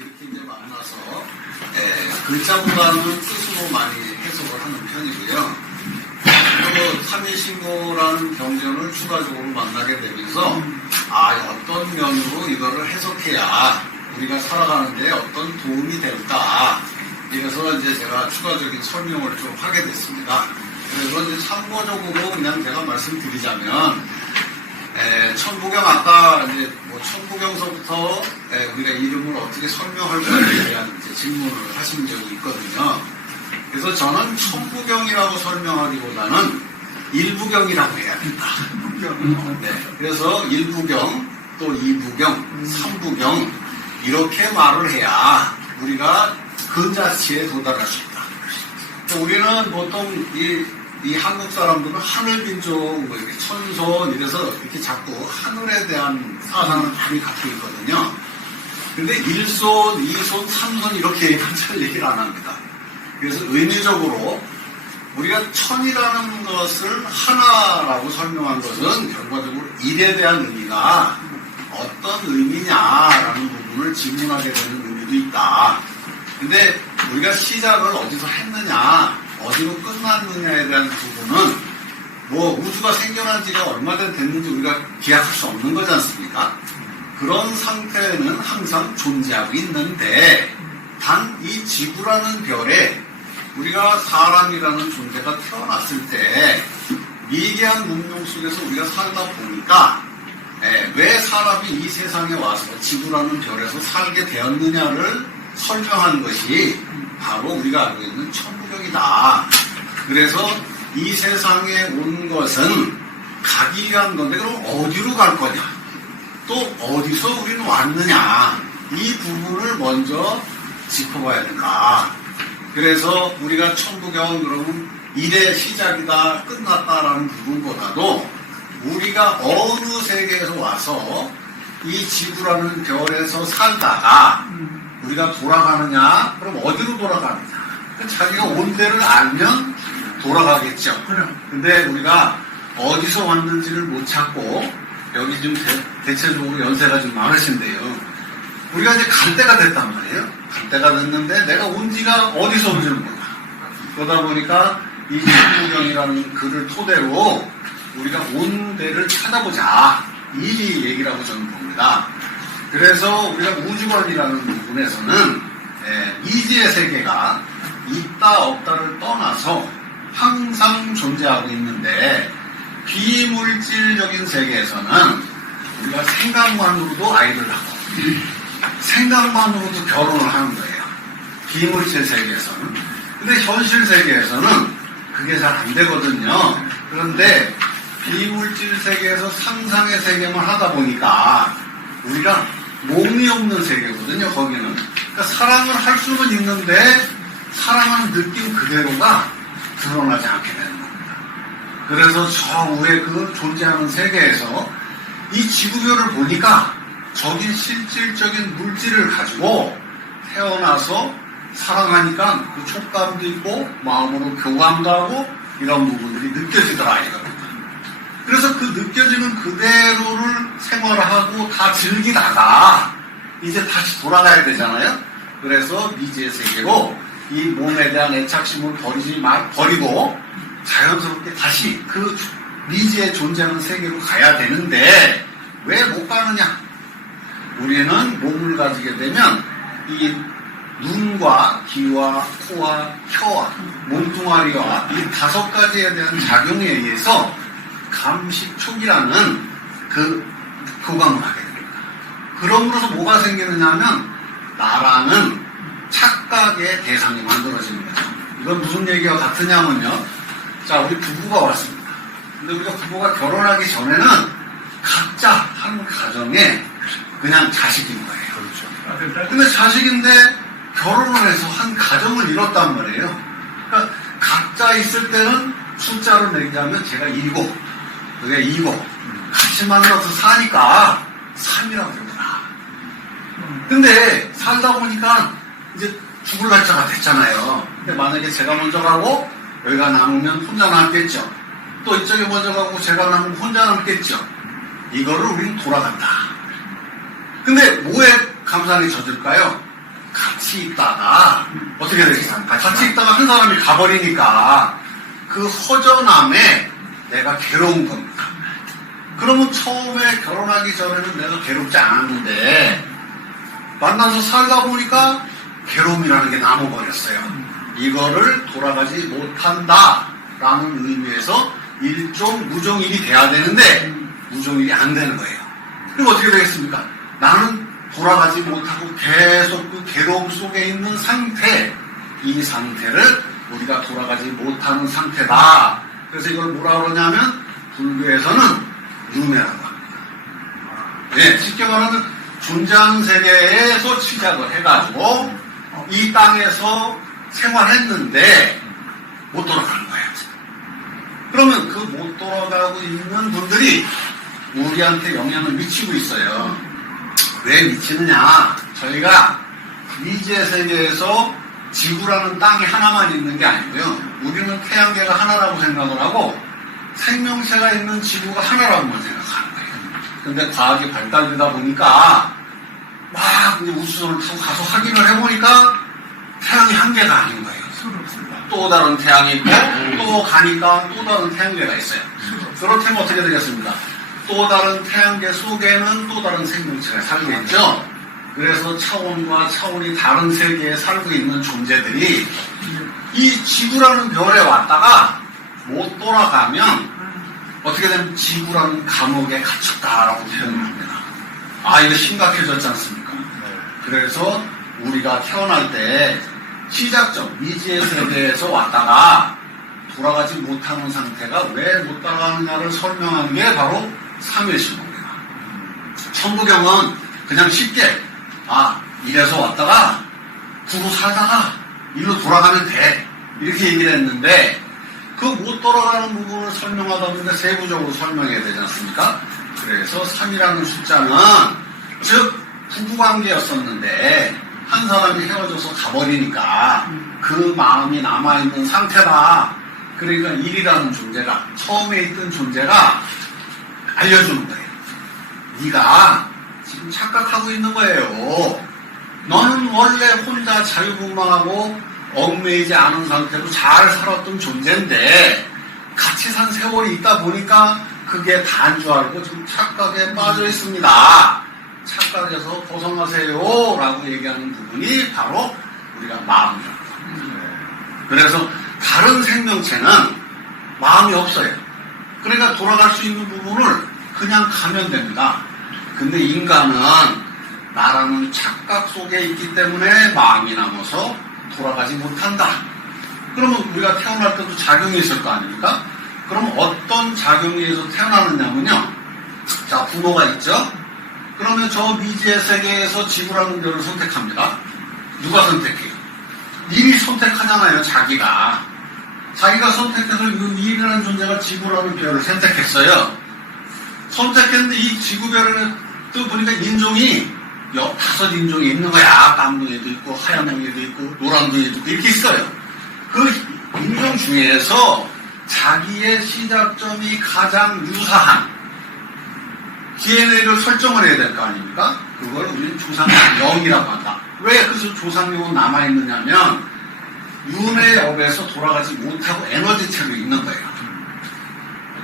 이렇게 이제 만나서 글자보다는 뜻으로 많이 해석을 하는 편이고요. 그리고 삼위신고라는 경전을 추가적으로 만나게 되면서 어떤 면으로 이거를 해석해야 우리가 살아가는 데 어떤 도움이 될까, 이래서 이제 제가 추가적인 설명을 좀 하게 됐습니다. 그래서 이제 참고적으로 그냥 제가 말씀드리자면, 천부경 아까 이제 천부경서부터 우리가 이름을 어떻게 설명할 거에 대한 이제 질문을 하신 적이 있거든요. 그래서 저는 천부경이라고 설명하기보다는 일부경이라고 해야 된다. 네, 그래서 일부경, 또 이부경, 삼부경 이렇게 말을 해야 우리가 근자치에 도달할 수 있다. 우리는 보통 이 한국 사람들은 하늘빈족, 뭐 이렇게 천손 이래서 이렇게 자꾸 하늘에 대한 사상을 많이 갖고 있거든요. 근데 1손, 2손, 3손 이렇게 잘 얘기를 안 합니다. 그래서 의미적으로 우리가 천이라는 것을 하나라고 설명한 것은 결과적으로 일에 대한 의미가 어떤 의미냐라는 부분을 질문하게 되는 의미도 있다. 근데 우리가 시작을 어디서 했느냐, 어디로 끝났느냐에 대한 부분은 우주가 생겨난 지가 얼마 됐는지 우리가 기약할 수 없는 거지 않습니까? 그런 상태는 항상 존재하고 있는데, 단 이 지구라는 별에 우리가 사람이라는 존재가 태어났을 때 미개한 문명 속에서 우리가 살다 보니까 왜 사람이 이 세상에 와서 지구라는 별에서 살게 되었느냐를 설명한 것이 바로 우리가 알고 있는 천부경이다. 그래서 이 세상에 온 것은 가기 위한 건데, 그럼 어디로 갈 거냐, 또 어디서 우리는 왔느냐, 이 부분을 먼저 짚어봐야 된다. 그래서 우리가 천부경 그러면 일의 시작이다, 끝났다라는 부분보다도 우리가 어느 세계에서 와서 이 지구라는 별에서 살다가 우리가 돌아가느냐, 그럼 어디로 돌아가느냐. 자기가 온 데를 알면 돌아가겠죠. 근데 우리가 어디서 왔는지를 못 찾고, 여기 좀 대체적으로 연세가 좀 많으신데요. 우리가 이제 갈 때가 됐단 말이에요. 갈 때가 됐는데 내가 온 지가 어디서 온지를 몰라. 그러다 보니까 이 천부경이라는 글을 토대로 우리가 온 데를 찾아보자, 이 얘기라고 저는 봅니다. 그래서 우리가 우주관이라는 부분에서는 미지의 세계가 있다 없다를 떠나서 항상 존재하고 있는데, 비물질적인 세계에서는 우리가 생각만으로도 아이를 낳고 생각만으로도 결혼을 하는 거예요. 비물질 세계에서는. 근데 현실 세계에서는 그게 잘 안 되거든요. 그런데 비물질 세계에서 상상의 세계만 하다 보니까 우리가 몸이 없는 세계거든요, 거기는. 그러니까 사랑을 할 수는 있는데 사랑하는 느낌 그대로가 드러나지 않게 되는 겁니다. 그래서 저 위에 그 존재하는 세계에서 이 지구별을 보니까 저긴 실질적인 물질을 가지고 태어나서 사랑하니까 그 촉감도 있고 마음으로 교감도 하고 이런 부분들이 느껴지더라 이겁니다. 그래서 그 느껴지는 그대로를 생활하고 다 즐기다가 이제 다시 돌아가야 되잖아요. 그래서 미지의 세계로 이 몸에 대한 애착심을 버리고 자연스럽게 다시 그 미지에 존재하는 세계로 가야 되는데 왜 못 가느냐? 우리는 몸을 가지게 되면 이 눈과 귀와 코와 혀와 몸뚱아리와 이 5가지에 대한 작용에 의해서 감식촉이라는 그 교감을 하게 됩니다. 그럼으로써 뭐가 생기느냐 하면 나라는 착각의 대상이 만들어지는 거죠. 이건 무슨 얘기와 같으냐면요. 자, 우리 부부가 왔습니다. 근데 우리가 부부가 결혼하기 전에는 각자 한 가정에 그냥 자식인 거예요. 그렇죠. 근데 자식인데 결혼을 해서 한 가정을 이뤘단 말이에요. 그러니까 각자 있을 때는 숫자로 내자면 제가 7, 그게 2고 같이 만나서 사니까 3이라고 되더라. 근데 살다 보니까 이제 죽을 날짜가 됐잖아요. 근데 만약에 제가 먼저 가고 여기가 남으면 혼자 남겠죠. 또 이쪽에 먼저 가고 제가 남으면 혼자 남겠죠. 이거를 우리는 돌아간다. 근데 뭐에 감상이 젖을까요? 같이 있다가 어떻게 되겠습니까? 같이 있다가 한 사람이 가버리니까 그 허전함에 내가 괴로운 겁니다. 그러면 처음에 결혼하기 전에는 내가 괴롭지 않았는데 만나서 살다 보니까 괴로움이라는 게 남아버렸어요. 이거를 돌아가지 못한다라는 의미에서 일종 무종일이 돼야 되는데 무종일이 안 되는 거예요. 그럼 어떻게 되겠습니까? 나는 돌아가지 못하고 계속 그 괴로움 속에 있는 상태, 이 상태를 우리가 돌아가지 못하는 상태다. 그래서 이걸 뭐라 그러냐면 불교에서는 윤회라고 합니다. 네, 쉽게 말하면 존재하는 세계에서 시작을 해가지고 이 땅에서 생활했는데 못 돌아가는 거예요. 그러면 그 못 돌아가고 있는 분들이 우리한테 영향을 미치고 있어요. 왜 미치느냐? 저희가 미지의 세계에서 지구라는 땅이 하나만 있는 게 아니고요. 우리는 태양계가 하나라고 생각을 하고 생명체가 있는 지구가 하나라고만 생각하는 거예요. 근데 과학이 발달되다 보니까 막 이제 우주선을 타고 가서 확인을 해보니까 태양이 한 개가 아닌 거예요. 또 다른 태양이 있고 또 가니까 또 다른 태양계가 있어요. 그렇다면 어떻게 되겠습니까? 또 다른 태양계 속에는 또 다른 생명체가 살고 있죠. 그래서 차원과 차원이 다른 세계에 살고 있는 존재들이 이 지구라는 별에 왔다가 못 돌아가면 어떻게 되면 지구라는 감옥에 갇혔다라고 표현을 합니다. 아, 이거 심각해졌지 않습니까? 그래서 우리가 태어날 때 시작점, 미지의 세계에서 왔다가 돌아가지 못하는 상태가 왜 못 돌아가느냐를 설명하는 게 바로 삼일신공입니다. 천부경은 그냥 쉽게 이래서 왔다가 구로 살다가 일로 돌아가면 돼 이렇게 얘기를 했는데 그 못 돌아가는 부분을 설명하다 보니까 세부적으로 설명해야 되지 않습니까? 그래서 3이라는 숫자는 즉 부부관계였었는데 한 사람이 헤어져서 가버리니까 그 마음이 남아있는 상태다. 그러니까 1이라는 존재가 처음에 있던 존재가 알려주는 거예요. 네가 지금 착각하고 있는 거예요. 너는 원래 혼자 자유분방하고 얽매이지 않은 상태로 잘 살았던 존재인데 같이 산 세월이 있다 보니까 그게 다인 줄 알고 지금 착각에 빠져 있습니다. 착각에서 벗어나세요 라고 얘기하는 부분이 바로 우리가 마음이라고 합니다. 그래서 다른 생명체는 마음이 없어요. 그러니까 돌아갈 수 있는 부분을 그냥 가면 됩니다. 근데 인간은 나라는 착각 속에 있기 때문에 마음이 남아서 돌아가지 못한다. 그러면 우리가 태어날 때도 작용이 있을 거 아닙니까? 그럼 어떤 작용에 의해서 태어나느냐면요. 자, 부모가 있죠? 그러면 저 미지의 세계에서 지구라는 별을 선택합니다. 누가 선택해요? 이미 선택하잖아요, 자기가. 자기가 선택해서 이 일이라는 존재가 지구라는 별을 선택했어요. 선택했는데 이 지구별에 또 보니까 인종이 5인종이 있는 거야. 깜둥이도 있고, 하얀둥이도 있고, 노란둥이도 있고, 이렇게 있어요. 그 인종 중에서 자기의 시작점이 가장 유사한 DNA를 설정을 해야 될 거 아닙니까? 그걸 우리는 조상용이라고 한다. 왜 그래서 조상용은 남아있느냐면 윤회 업에서 돌아가지 못하고 에너지체로 있는 거예요.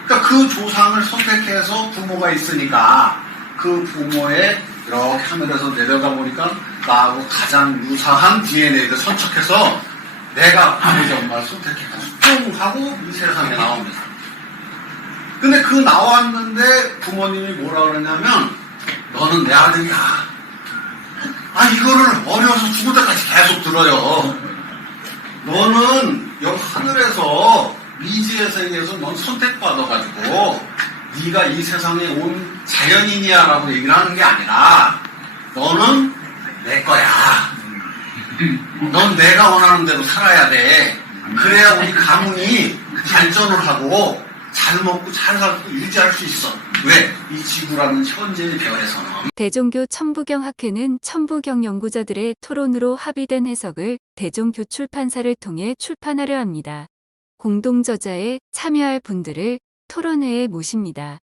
그러니까 그 조상을 선택해서 부모가 있으니까 그 부모의 이렇게 하늘에서 내려다 보니까 나하고 가장 유사한 DNA를 선척해서 내가 아버지 엄마를 선택해가지고 뿅 하고 이 세상에 나옵니다. 근데 그 나왔는데 부모님이 뭐라 그러냐면 너는 내 아들이야. 이거를 어려서 죽을 때까지 계속 들어요. 너는 여기 하늘에서 미지의 세계에서 넌 선택받아가지고 네가 이 세상에 온 자연인이야 라고 얘기를 하는 게 아니라 너는 내 거야. 넌 내가 원하는 대로 살아야 돼. 그래야 우리 가문이 발전을 하고 잘 먹고 잘 살고 유지할 수 있어. 왜? 이 지구라는 현재의 별에서는. 대종교 천부경학회는 천부경 연구자들의 토론으로 합의된 해석을 대종교 출판사를 통해 출판하려 합니다. 공동 저자에 참여할 분들을 토론회에 모십니다.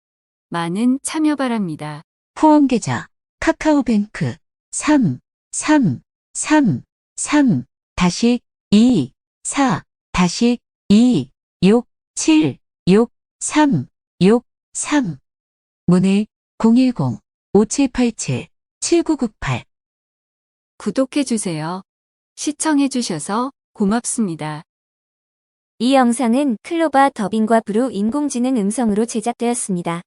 많은 참여 바랍니다. 후원 계좌 카카오뱅크 333 3, 3, 다시 2, 4, 다시 2, 6, 7, 6, 3, 6, 3. 문의 010-5787-7998. 구독해주세요. 시청해주셔서 고맙습니다. 이 영상은 클로바 더빙과 브루 인공지능 음성으로 제작되었습니다.